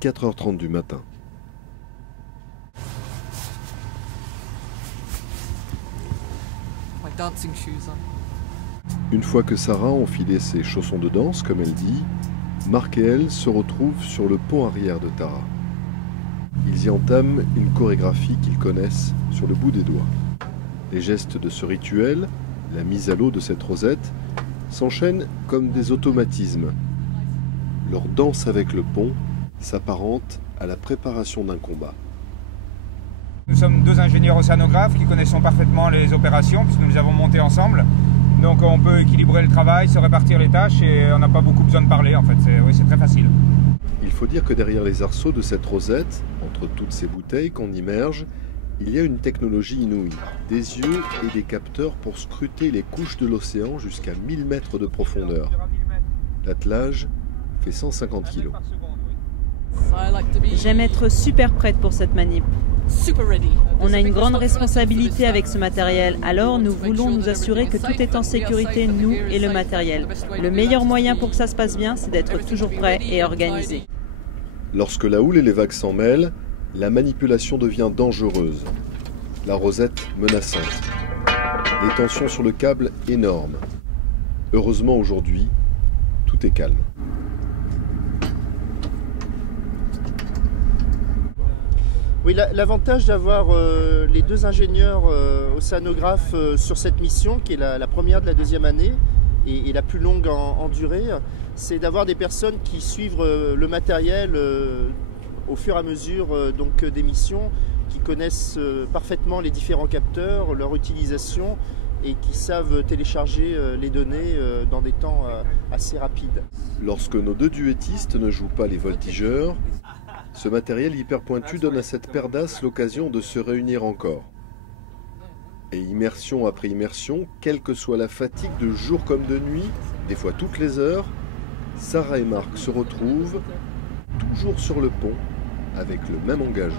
4h30 du matin. Une fois que Sarah a enfilé ses chaussons de danse, comme elle dit, Marc et elle se retrouvent sur le pont arrière de Tara. Ils y entament une chorégraphie qu'ils connaissent sur le bout des doigts. Les gestes de ce rituel, la mise à l'eau de cette rosette, s'enchaînent comme des automatismes. Leur danse avec le pont s'apparente à la préparation d'un combat. Nous sommes deux ingénieurs océanographes qui connaissons parfaitement les opérations puisque nous les avons montées ensemble. Donc on peut équilibrer le travail, se répartir les tâches et on n'a pas beaucoup besoin de parler en fait, c'est très facile. Il faut dire que derrière les arceaux de cette rosette, entre toutes ces bouteilles qu'on immerge, il y a une technologie inouïe, des yeux et des capteurs pour scruter les couches de l'océan jusqu'à 1000 mètres de profondeur. L'attelage fait 150 kg. J'aime être super prête pour cette manip. On a une grande responsabilité avec ce matériel, alors nous voulons nous assurer que tout est en sécurité, nous et le matériel. Le meilleur moyen pour que ça se passe bien, c'est d'être toujours prêt et organisé. Lorsque la houle et les vagues s'en mêlent, la manipulation devient dangereuse. La rosette menaçante. Les tensions sur le câble énormes. Heureusement aujourd'hui, tout est calme. Oui, l'avantage d'avoir les deux ingénieurs océanographes sur cette mission, qui est la première de la deuxième année et la plus longue en durée, c'est d'avoir des personnes qui suivent le matériel au fur et à mesure des missions, qui connaissent parfaitement les différents capteurs, leur utilisation et qui savent télécharger les données dans des temps assez rapides. Lorsque nos deux duettistes ne jouent pas les voltigeurs, ce matériel hyper pointu donne à cette paire d'as l'occasion de se réunir encore. Et immersion après immersion, quelle que soit la fatigue de jour comme de nuit, des fois toutes les heures, Sarah et Marc se retrouvent toujours sur le pont avec le même engagement.